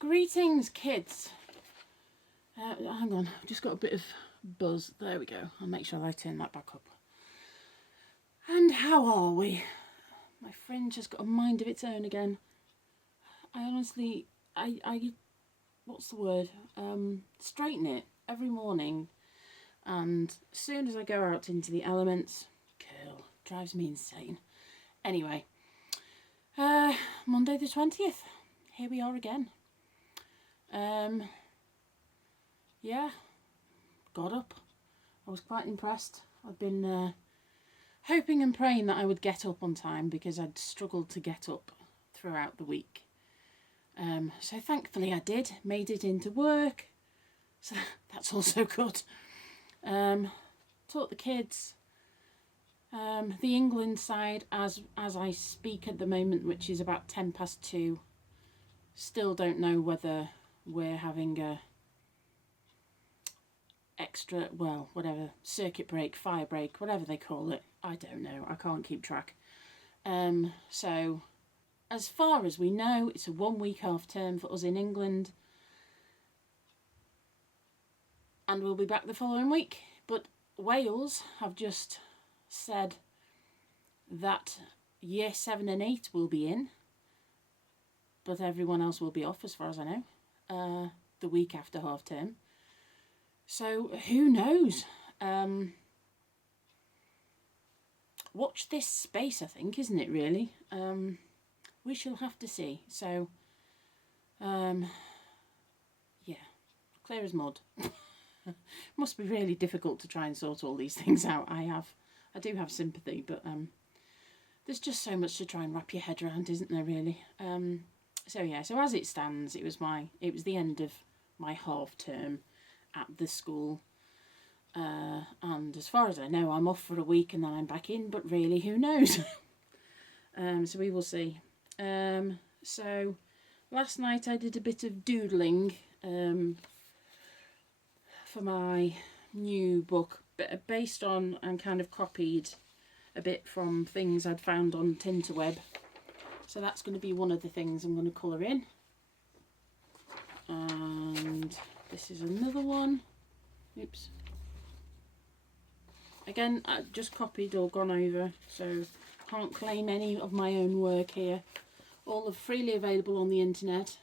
Greetings, kids. Hang on, I've just got a bit of buzz. There we go. I'll make sure I turn that back up. And how are we? My fringe has got a mind of its own again. I honestly, what's the word? Straighten it every morning. And as soon as I go out into the elements, cool, drives me insane. Anyway, Monday the 20th. Here we are again. Yeah, got up. I was quite impressed. I'd been hoping and praying that I would get up on time because I'd struggled to get up throughout the week. So thankfully I did, made it into work. So that's also good. Taught the kids. The England side, as I speak at the moment, which is about 2:10. Still don't know whether we're having a extra, well, whatever, circuit break, fire break, whatever they call it. I don't know. I can't keep track. So as far as we know, it's a 1 week half term for us in England. And we'll be back the following week. But Wales have just said that year 7 and 8 will be in. But everyone else will be off, as far as I know, the week after half term. So who knows? Watch this space, I think, isn't it, really? We shall have to see. So, yeah, clear as mud. Must be really difficult to try and sort all these things out. I do have sympathy, but there's just so much to try and wrap your head around, isn't there, really? So yeah, so as it stands, it was the end of my half term at the school, and as far as I know, I'm off for a week and then I'm back in, but really, who knows? So we will see. So last night I did a bit of doodling for my new book, based on and kind of copied a bit from things I'd found on Tinterweb. So that's going to be one of the things I'm going to colour in. And this is another one. Oops. Again, I've just copied or gone over, so can't claim any of my own work here. All are freely available on the internet.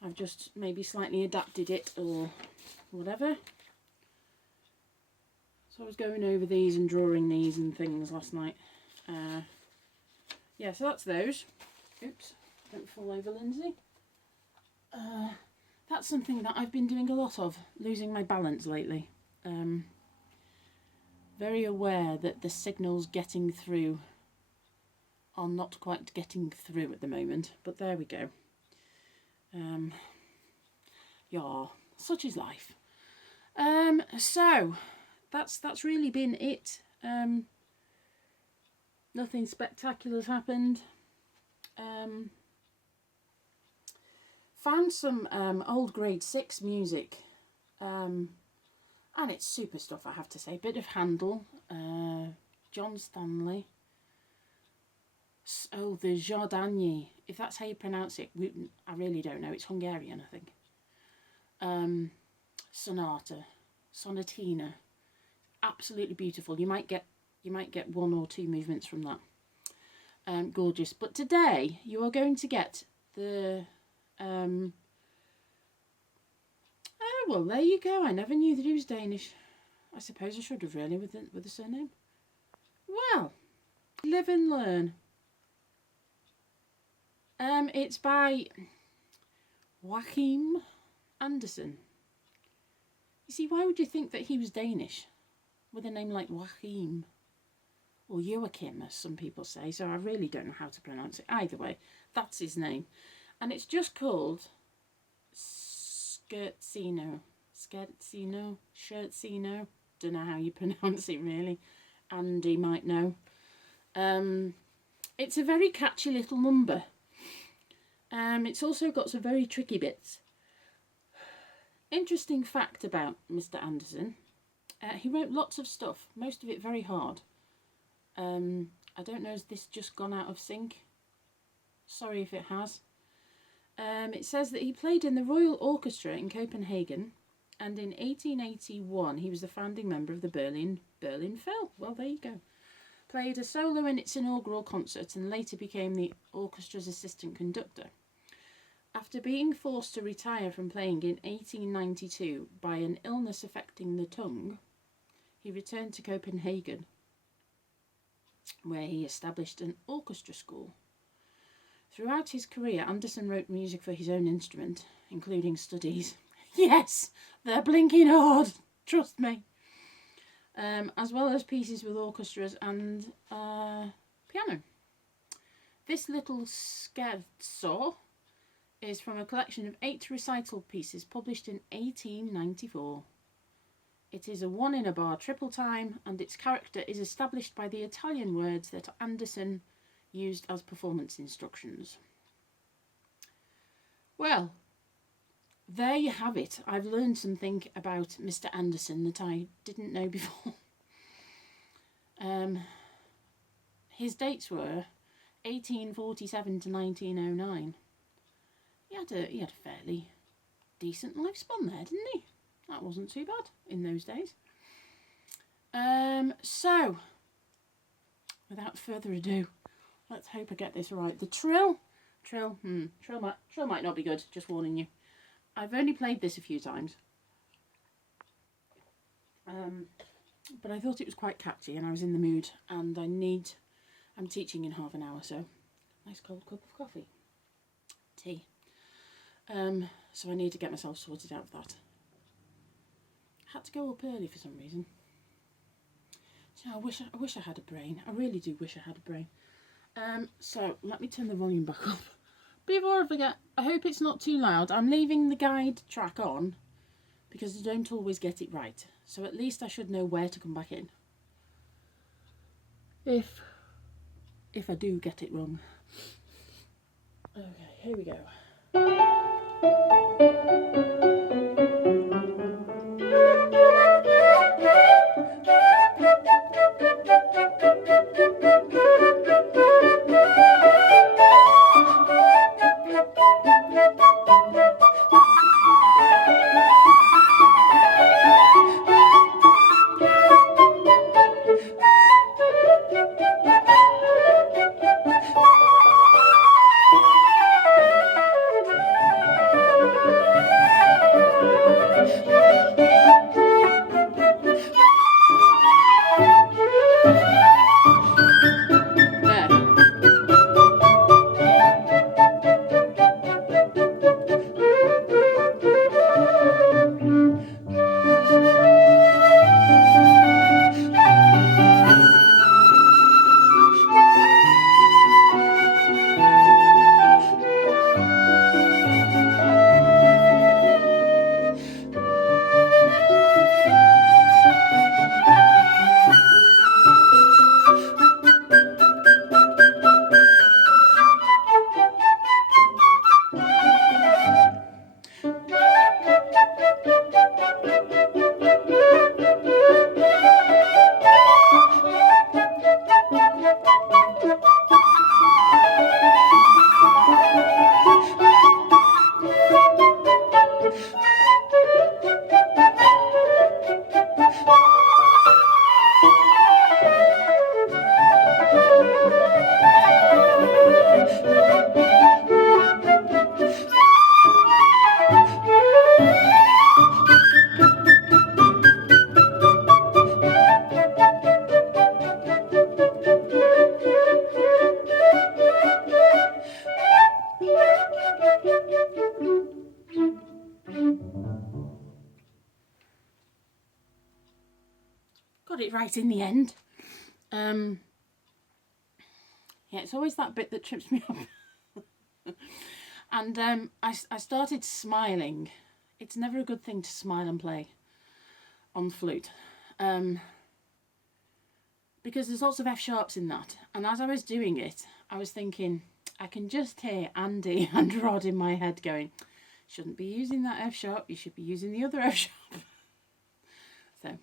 I've just maybe slightly adapted it or whatever. So I was going over these and drawing these and things last night. Yeah, so that's those. Oops, don't fall over, Lindsay. That's something that I've been doing a lot of, losing my balance lately. Very aware that the signals getting through are not quite getting through at the moment, but there we go. Yeah, such is life. So that's really been it. Nothing spectacular's happened. Found some old grade 6 music, and it's super stuff, I have to say. Bit of Handel, John Stanley. Oh, the Jardinier, if that's how you pronounce it. I really don't know. It's Hungarian, I think. Sonatina, absolutely beautiful. You might get 1 or 2 movements from that. Gorgeous. But today you are going to get the oh, well, there you go. I never knew that he was Danish. I suppose I should have, really, with the surname. Well, live and learn. It's by Joachim Andersen. You see, why would you think that he was Danish with a name like Joachim? Or Joachim, as some people say, so I really don't know how to pronounce it. Either way, that's his name. And it's just called Scherzetino. Don't know how you pronounce it, really. Andy might know. It's a very catchy little number. It's also got some very tricky bits. Interesting fact about Mr. Andersen. He wrote lots of stuff, most of it very hard. I don't know, has this just gone out of sync? Sorry if it has. It says that he played in the Royal Orchestra in Copenhagen, and in 1881 he was the founding member of the Berlin Phil. Well, there you go. Played a solo in its inaugural concert and later became the orchestra's assistant conductor. After being forced to retire from playing in 1892 by an illness affecting the tongue, he returned to Copenhagen, where he established an orchestra school. Throughout his career, Andersen wrote music for his own instrument, including studies. Yes, they're blinking hard, trust me. As well as pieces with orchestras and piano. This little scherzo is from a collection of 8 recital pieces published in 1894. It is a 1-in-a-bar triple time, and its character is established by the Italian words that Andersen used as performance instructions. Well, there you have it. I've learned something about Mr. Andersen that I didn't know before. His dates were 1847 to 1909. He had a fairly decent lifespan there, didn't he? That wasn't too bad in those days. So, without further ado, let's hope I get this right. The trill might not be good, just warning you. I've only played this a few times, but I thought it was quite catchy and I was in the mood, and I'm teaching in half an hour, so nice cold cup of coffee. Tea. So I need to get myself sorted out of that. I had to go up early for some reason. So I wish I had a brain. I really do wish I had a brain. So let me turn the volume back up. Before I forget, I hope it's not too loud. I'm leaving the guide track on because I don't always get it right. So at least I should know where to come back in. If I do get it wrong. Okay, here we go. Got it right in the end. Yeah, it's always that bit that trips me up. And I started smiling. It's never a good thing to smile and play on flute. Because there's lots of F sharps in that. And as I was doing it, I was thinking, I can just hear Andy and Rod in my head going, shouldn't be using that F sharp, you should be using the other F sharp. So,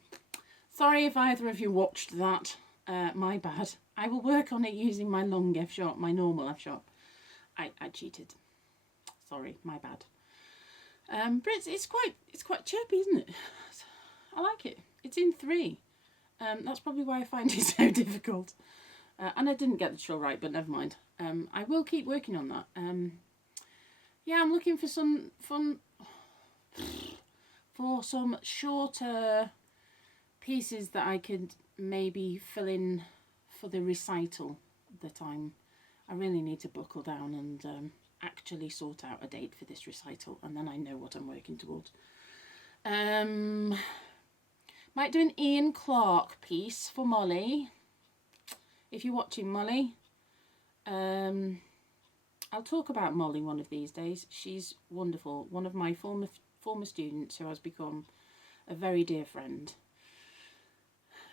sorry if either of you watched that. My bad. I will work on it using my long F sharp, my normal F sharp. I cheated. Sorry, my bad. But it's quite chirpy, isn't it? I like it. It's in 3. That's probably why I find it so difficult. And I didn't get the trill right, but never mind. I will keep working on that. Yeah, I'm looking for some some shorter pieces that I could maybe fill in for the recital that I really need to buckle down and actually sort out a date for this recital, and then I know what I'm working towards. Might do an Ian Clark piece for Molly. If you're watching, Molly, I'll talk about Molly one of these days. She's wonderful. One of my former students who has become a very dear friend.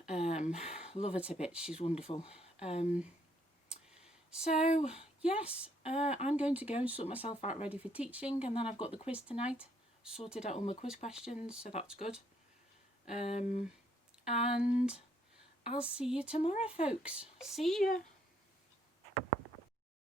Love her to bits. She's wonderful. So yes, I'm going to go and sort myself out ready for teaching, and then I've got the quiz tonight. Sorted out all my quiz questions, so that's good. And I'll see you tomorrow, folks. See ya.